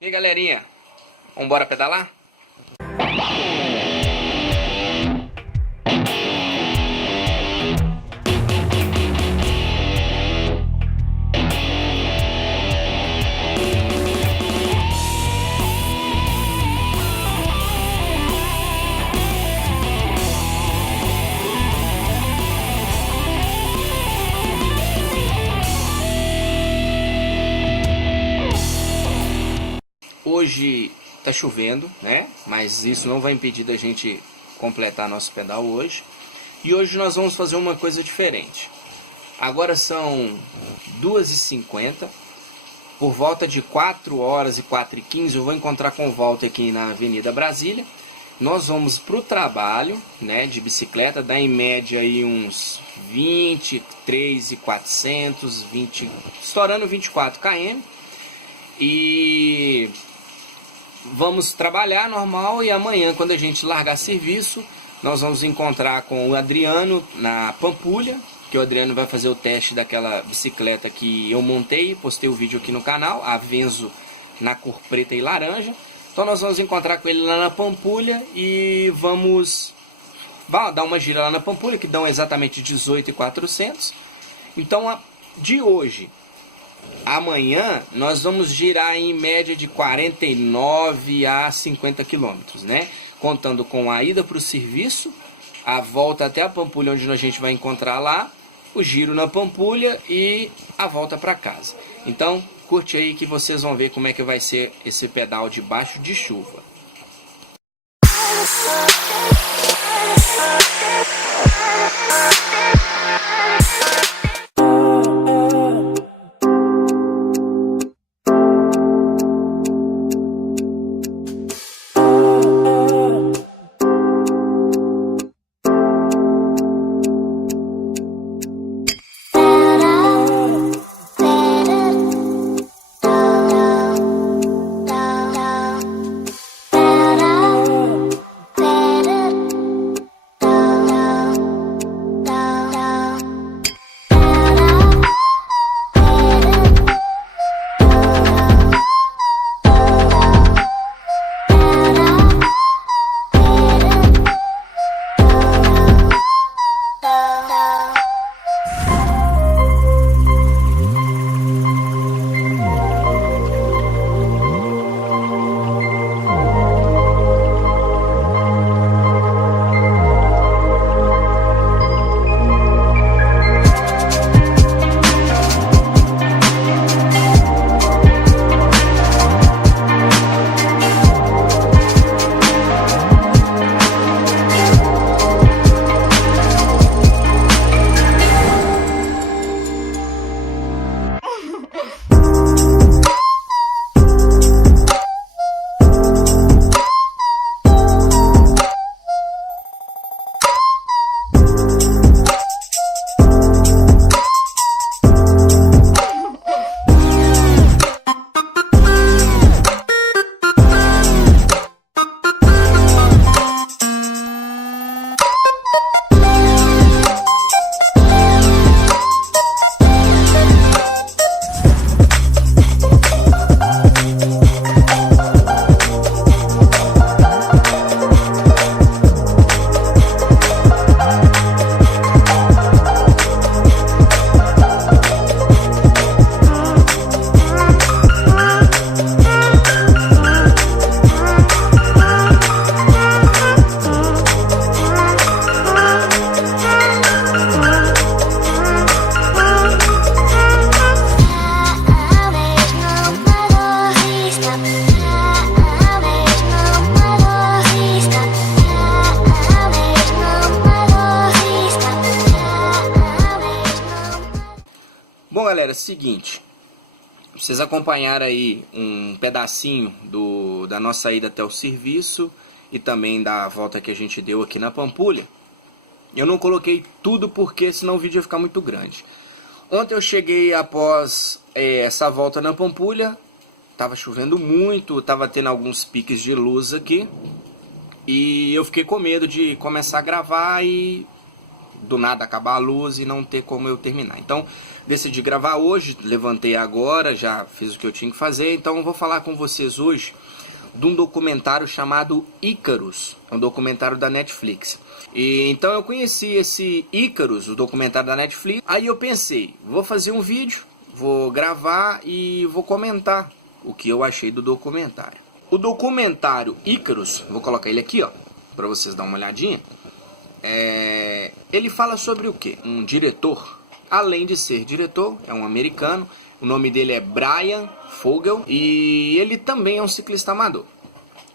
E aí, galerinha, vambora pedalar? Hoje tá chovendo, né? Mas isso não vai impedir da gente completar nosso pedal hoje. E hoje nós vamos fazer uma coisa diferente. Agora são 2h50. Por volta de 4h e 4h15 eu vou encontrar com o Walter aqui na Avenida Brasília. Nós vamos para o trabalho, né, de bicicleta, dá em média aí uns 23.400, estourando 24 km. E vamos trabalhar normal, e amanhã, quando a gente largar serviço, nós vamos encontrar com o Adriano na Pampulha, que o Adriano vai fazer o teste daquela bicicleta que eu montei, postei o vídeo aqui no canal, a Venzo na cor preta e laranja. Então nós vamos encontrar com ele lá na Pampulha e vamos dar uma gira lá na Pampulha, que dão exatamente 18.400. Então, de hoje amanhã nós vamos girar em média de 49 a 50 quilômetros, né? Contando com a ida para o serviço, a volta até a Pampulha, onde a gente vai encontrar lá, o giro na Pampulha e a volta para casa. Então, curte aí que vocês vão ver como é que vai ser esse pedal debaixo de chuva. Bom, galera, seguinte, vocês acompanharam aí um pedacinho da nossa ida até o serviço e também da volta que a gente deu aqui na Pampulha. Eu não coloquei tudo porque senão o vídeo ia ficar muito grande. Ontem eu cheguei após essa volta na Pampulha, tava chovendo muito, tava tendo alguns piques de luz aqui, e eu fiquei com medo de começar a gravar e do nada acabar a luz e não ter como eu terminar. Então decidi gravar hoje, levantei agora, já fiz o que eu tinha que fazer, então eu vou falar com vocês hoje de um documentário chamado Icarus, é um documentário da Netflix. E então eu conheci esse Icarus, o documentário da Netflix, aí eu pensei, vou fazer um vídeo, vou gravar e vou comentar o que eu achei do documentário. O documentário Icarus, vou colocar ele aqui, ó, para vocês darem uma olhadinha. Ele fala sobre o quê? Um diretor, além de ser diretor, é um americano, o nome dele é Bryan Fogel e ele também é um ciclista amador.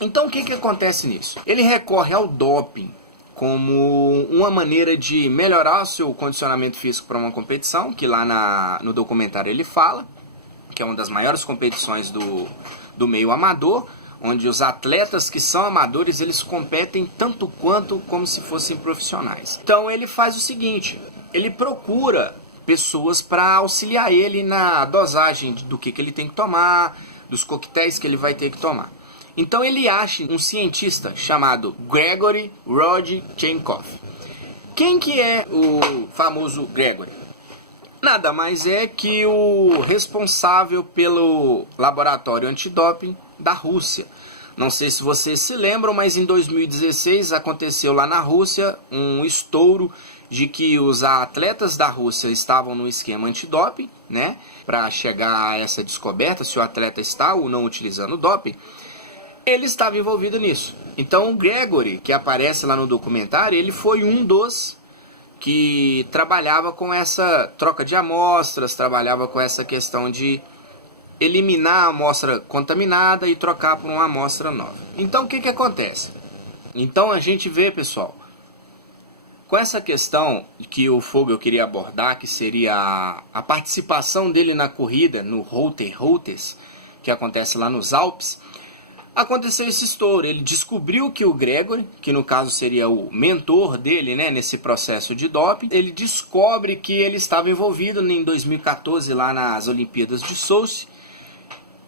Então o que acontece nisso? Ele recorre ao doping como uma maneira de melhorar o seu condicionamento físico para uma competição, que lá no documentário ele fala, que é uma das maiores competições do meio amador, onde os atletas que são amadores, eles competem tanto quanto como se fossem profissionais. Então ele faz o seguinte, ele procura pessoas para auxiliar ele na dosagem do que ele tem que tomar, dos coquetéis que ele vai ter que tomar. Então ele acha um cientista chamado Gregory Rodchenkov. Quem que é o famoso Gregory? Nada mais é que o responsável pelo laboratório antidoping da Rússia. Não sei se vocês se lembram, mas em 2016 aconteceu lá na Rússia um estouro de que os atletas da Rússia estavam no esquema antidoping, né? Para chegar a essa descoberta se o atleta está ou não utilizando doping. Ele estava envolvido nisso. Então o Gregory, que aparece lá no documentário, ele foi um dos que trabalhava com essa troca de amostras, trabalhava com essa questão de eliminar a amostra contaminada e trocar por uma amostra nova. Então o que acontece? Então a gente vê, pessoal, com essa questão que o Fogel queria abordar, que seria a participação dele na corrida, no Routes, que acontece lá nos Alpes, aconteceu esse estouro. Ele descobriu que o Gregory, que no caso seria o mentor dele, né, nesse processo de doping, ele descobre que ele estava envolvido em 2014 lá nas Olimpíadas de Sochi,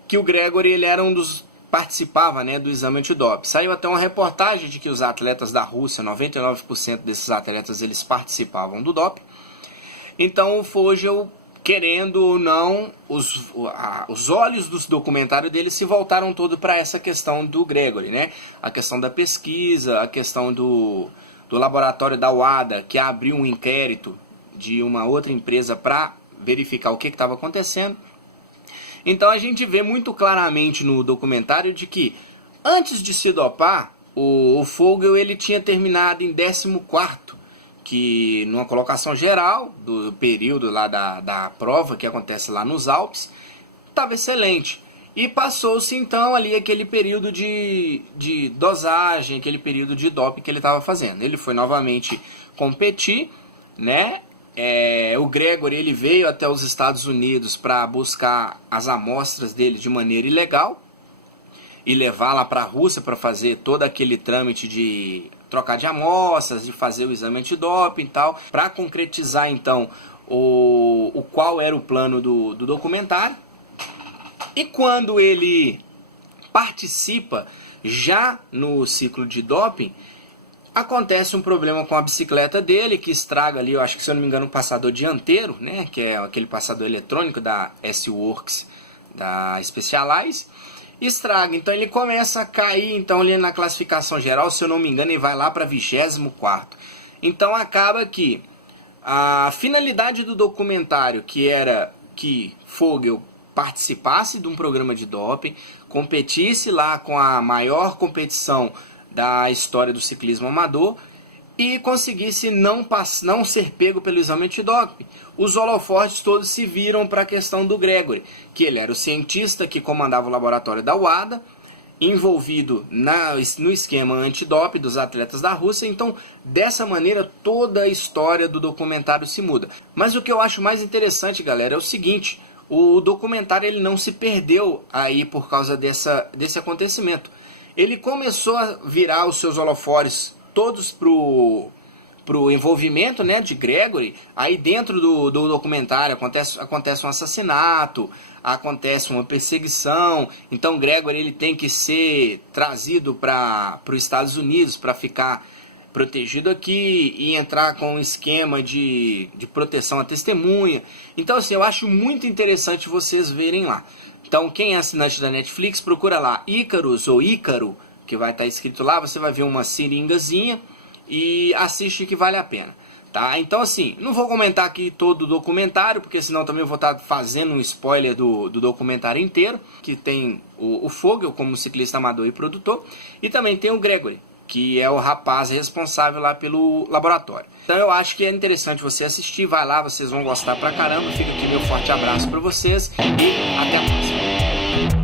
que o Gregory ele era um dos participava, né, do exame antidoping. Saiu até uma reportagem de que os atletas da Rússia, 99% desses atletas, eles participavam do doping. Então o Fogel, querendo ou não, os olhos dos documentários dele se voltaram todo para essa questão do Gregory, né? A questão da pesquisa, a questão do laboratório da WADA, que abriu um inquérito de uma outra empresa para verificar o que estava acontecendo. Então a gente vê muito claramente no documentário de que antes de se dopar, o Fogel ele tinha terminado em 14º, que numa colocação geral do período lá da prova que acontece lá nos Alpes, estava excelente. E passou-se então ali aquele período de dosagem, aquele período de doping que ele estava fazendo. Ele foi novamente competir, né? O Gregory ele veio até os Estados Unidos para buscar as amostras dele de maneira ilegal e levar lá para a Rússia para fazer todo aquele trâmite de trocar de amostras, de fazer o exame antidoping e tal, para concretizar então qual era o plano do documentário. E quando ele participa já no ciclo de doping, acontece um problema com a bicicleta dele, que estraga ali, eu acho que se eu não me engano, o passador dianteiro, né, que é aquele passador eletrônico da S-Works, da Specialized, estraga. Então ele começa a cair então, ali na classificação geral, se eu não me engano, ele vai lá para 24º. Então acaba que a finalidade do documentário, que era que Fogel participasse de um programa de doping, competisse lá com a maior competição da história do ciclismo amador e conseguisse não ser pego pelo exame antidoping. Os holofotes todos se viram para a questão do Gregory, que ele era o cientista que comandava o laboratório da WADA, envolvido no esquema antidoping dos atletas da Rússia. Então, dessa maneira, toda a história do documentário se muda. Mas o que eu acho mais interessante, galera, é o seguinte: o documentário ele não se perdeu aí por causa desse acontecimento. Ele começou a virar os seus holofotes todos pro envolvimento, né, de Gregory. Aí dentro do documentário acontece um assassinato, acontece uma perseguição. Então Gregory ele tem que ser trazido para os Estados Unidos para ficar protegido aqui e entrar com um esquema de proteção à testemunha. Então assim, eu acho muito interessante vocês verem lá. Então quem é assinante da Netflix, procura lá Icarus ou Ícaro, que vai estar escrito lá, você vai ver uma seringazinha e assiste que vale a pena. Tá? Então assim, não vou comentar aqui todo o documentário, porque senão também eu vou estar fazendo um spoiler do documentário inteiro, que tem o Fogel como ciclista amador e produtor, e também tem o Gregory, que é o rapaz responsável lá pelo laboratório. Então eu acho que é interessante você assistir, vai lá, vocês vão gostar pra caramba. Fica aqui meu forte abraço pra vocês e até a próxima.